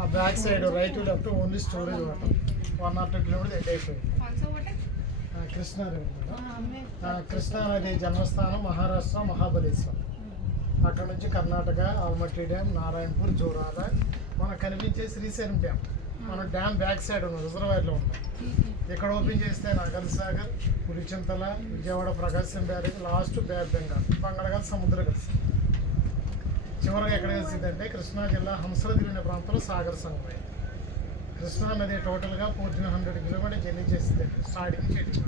ఆ back side right left only storage water. One not two kilometer end అయిపోయింది. కృష్ణా కృష్ణా నది జన్మస్థానం మహారాష్ట్ర మహాబలేశ్వరం. అక్కడ నుంచి కర్ణాటక ఆల్మట్టి డ్యామ్ నారాయణపూర్ జోరాల మనకు కనిపించే శ్రీశైలం డ్యామ్ మన డ్యామ్ బ్యాక్ సైడ్ ఉన్న రిజర్వాయర్లో ఉంది. ఇక్కడ ఓపెన్ చేస్తే Nagar Sagar Pulichintala Vijayawada Prakasam barrage last back Bengal బంగాళాఖాతం సముద్ర కలిసి చివరిగా ఎక్కడ కలిసిందంటే కృష్ణా జిల్లా హంసలది అనే ప్రాంతంలో సాగర్ సంగమం కృష్ణా నది టోటల్గా ఫోర్టీన్ హండ్రెడ్ కిలోమీటర్ జర్నీ చేసింది స్టార్టింగ్ చెట్టు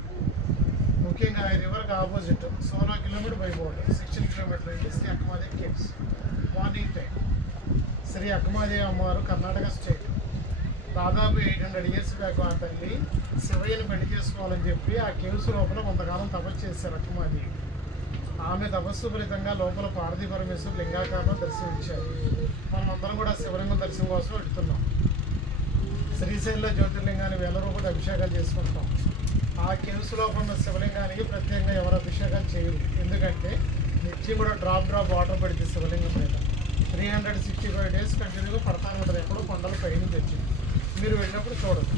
ముఖ్యంగా ఈ రివర్కి opposite solo kilometer by sixteen kilometer అయితే Sri Akkamade caves morning time Sri Akkamade అమ్మవారు కర్ణాటక స్టేట్ దాదాపు ఎయిట్ హండ్రెడ్ ఇయర్స్ బ్యాక్ ఆ తల్లి శివయ్యని పెళ్ళి చేసుకోవాలని చెప్పి ఆ కేవ్స్ లోపల కొంతకాలం తపస్సు చేశారు అక్కమాదేవి ఆమె తపస్సు ఫలితంగా లోపల పార్థి పరమేశ్వరు లింగాకారంలో దర్శనమిచ్చారు. మనం అందరం కూడా శివలింగం దర్శనం కోసం వెళ్తున్నాం. శ్రీశైలంలో జ్యోతిర్లింగాన్ని వేల రూపాయలు అభిషేకాలు చేసుకుంటాం ఆ కేవ్స్లో ఉన్న శివలింగానికి ప్రత్యేకంగా ఎవరు అభిషేకాలు చేయరు. ఎందుకంటే నిత్యం కూడా డ్రాప్ డ్రాప్ వాటర్ పడితే శివలింగం మీద. Three hundred sixty five days కంటిన్యూగా పడతా ఉంటుంది. ఎప్పుడో కొండల పైన తెచ్చి మీరు వెళ్ళినప్పుడు చూడదు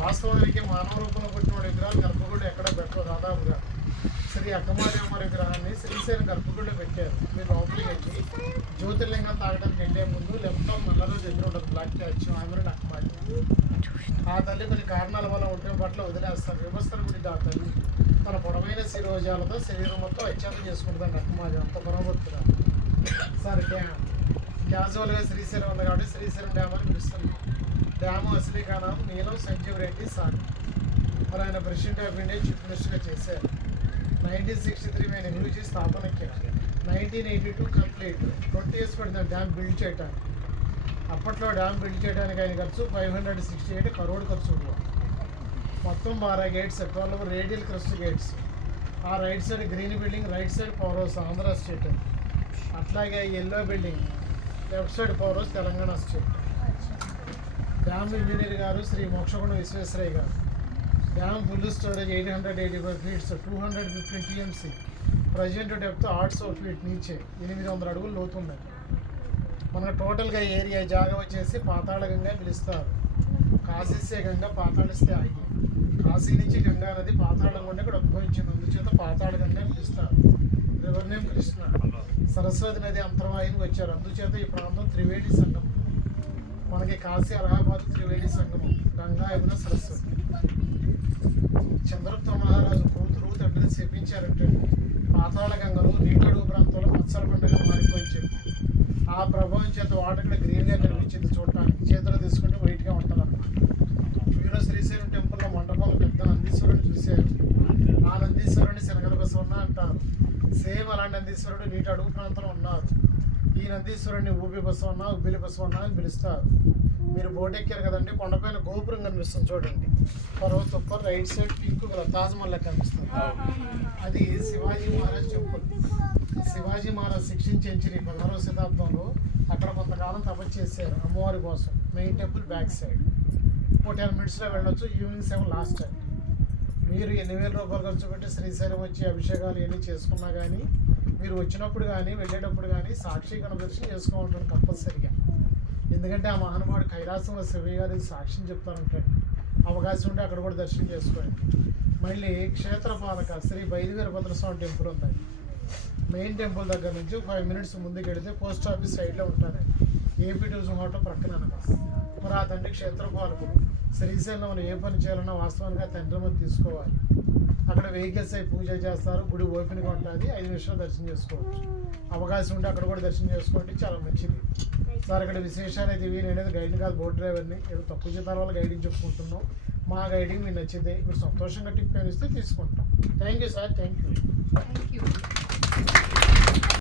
వాస్తవానికి మానవ రూపంలో పుట్టిన విగ్రహాలు గర్భగుడి ఎక్కడ పెట్టరు దాదాపుగా. శ్రీ అక్కమారి విగ్రహాన్ని శ్రీశైలం గర్భగుడిలో పెట్టారు. మీరు లోపలికి వెళ్ళి జ్యోతిర్లింగం తాగడానికి వెళ్ళే ముందు లెఫ్ట్ నల్లలో దగ్గర ఉండదు బ్లాక్ ట్యాచ్ ఆమె అక్కమారి ఆ తల్లి కొన్ని కారణాల వల్ల ఉంటే పట్ల వదిలేస్తారు. వ్యవస్థల గుడి ఆ తల్లి తన పొడవైన శిరోజాలతో శరీరం మొత్తం అత్యంతం చేసుకుంటుందండి అక్కమారి అంత పరమభక్తుగా సార్ డ్యామ్. క్యాజువల్గా శ్రీశైలం ఉంది కాబట్టి శ్రీశైలం డ్యామ్ అని పిలుస్తుంది డ్యామ్ అసలీకానం నీలం సంజీవ్ రెడ్డి సార్. మరి ఆయన ప్రెసిడెంట్ ఆఫ్ ఇండియా చీఫ్ మినిస్టర్గా చేశారు. నైన్టీన్ సిక్స్టీ త్రీ మేము నిర్మించి స్థాపన nineteen eighty two complete. Twenty years పడుతుంది డ్యామ్ బిల్డ్ చేయడానికి అప్పట్లో డ్యామ్ బిల్డ్ చేయడానికి ఆయన ఖర్చు five hundred sixty eight crore ఖర్చు మొత్తం బారా gates twelve radial crest gates. ఆ right side green building right side power house Andhra state. అట్లాగే yellow building left side power house Telangana state. Dam engineer గారు శ్రీ మోక్షగుండ విశ్వేశ్వరయ్య గారు. Dam full storage eight hundred eighty five feets two hundred fifteen TMC present depth arts feet నీచే ఎనిమిది వందల అడుగులు లోతుంది మనకు టోటల్గా area జాగా వచ్చేసి పాతాళ గంగా పిలుస్తారు. కాశీసే గంగా పాతాళిస్తే ఆగి. కాశీ నుంచి గంగా నది పాతాళం గుండా ఇక్కడ ఉద్భవించింది. అందుచేత పాతాళ గంగా పిలుస్తారు. River name Krishna. సరస్వతి నది అంతర్వాహిని వచ్చారు. అందుచేత ఈ ప్రాంతం త్రివేణి సంగమం మనకి కాశీ అలహాబాద్ త్రివేణి సంగమం గంగా యమున సరస్వతి. చంద్రగుప్త మహారాజు కూతురు తండ్రిని శపించారంటే పాతాళ గంగలు నీటడుగు ప్రాంతంలో మత్సర పండుగ మారిపోయి చెప్పి. ఆ ప్రభావం చేత వాటర్ ఇక్కడ గ్రీన్గా కనిపించింది చూడటానికి. చేతులు తీసుకుంటే వైట్గా ఉంటుంది అనమాట మీరు శ్రీశైలం టెంపుల్లో మండపంలో పెద్ద నందీశ్వరుడు చూశారు. ఆ నందీశ్వరుని శనగల బసవన్న అంటారు. సేమ్ అలాంటి నందీశ్వరుడు నీటి అడుగు ప్రాంతంలో ఉన్నారు. ఈ నందీశ్వరుని ఊపి బసవన్న ఉబ్బిలి బసవన్న అని పిలుస్తారు. మీరు బోట్ ఎక్కారు కదండి కొండపైన గోపురం కనిపిస్తుంది చూడండి. పర్వత ఉప్పర్ right side pink colour Taj Mahal కనిపిస్తుంది. అది Shivaji Maharaj temple. Shivaji Maharaj sixteen century పదహారవ శతాబ్దంలో అక్కడ కొంతకాలం తపస్సు చేశారు అమ్మవారి కోసం మెయిన్ టెంపుల్ బ్యాక్ సైడ్. ఒక టెన్ మినిట్స్లో వెళ్ళొచ్చు ఈవినింగ్ సెవెన్ లాస్ట్ టైం. మీరు ఎన్ని వేల రూపాయలు ఖర్చు పెట్టి శ్రీశైలం వచ్చి అభిషేకాలు ఇవన్నీ చేసుకున్నా కానీ మీరు వచ్చినప్పుడు కానీ వెళ్ళేటప్పుడు కానీ సాక్షి దర్శనం చేసుకోవాలంటారు కంపల్సరిగా. ఎందుకంటే ఆ మహానుభావుడు కైలాసంలో శివయ్య గారి సాక్ష్యం చెప్తానంటాడు అవకాశం ఉంటే అక్కడ కూడా దర్శనం చేసుకోండి. మళ్ళీ క్షేత్రపాలక శ్రీ బయలువీరభద్ర స్వామి టెంపుల్ ఉందండి మెయిన్ టెంపుల్ దగ్గర నుంచి ఫైవ్ మినిట్స్ ముందుకు వెళితే పోస్ట్ ఆఫీస్ సైడ్లో ఉంటారండి. ఏపీ టూరిజం హోటల్ ప్రక్కన అనమాట. మరి ఆ తండ్రి క్షేత్రపాలకుడు శ్రీశైలంలో ఏ పని చేయాలన్నా వాస్తవానికి ఆ తండ్రి మీద తీసుకోవాలి. అక్కడ వెహికల్స్ అయి పూజ చేస్తారు గుడి ఓపెన్గా ఉంటుంది ఐదు నిమిషాలు దర్శనం చేసుకోవచ్చు. అవకాశం ఉంటే అక్కడ కూడా దర్శనం చేసుకోండి చాలా మంచిది. సార్ ఇక్కడ విశేషాలు అయితే ఇవి నేనేది గైడ్ కాదు బోట్ డ్రైవర్ని ఏదో తక్కువ జీతాల వల్ల గైడింగ్ చెప్పుకుంటున్నాం. మా గైడింగ్ మీకు నచ్చితే మీరు సంతోషంగా టిప్ ఇస్తే తీసుకుంటాం. Thank you sir thank you thank you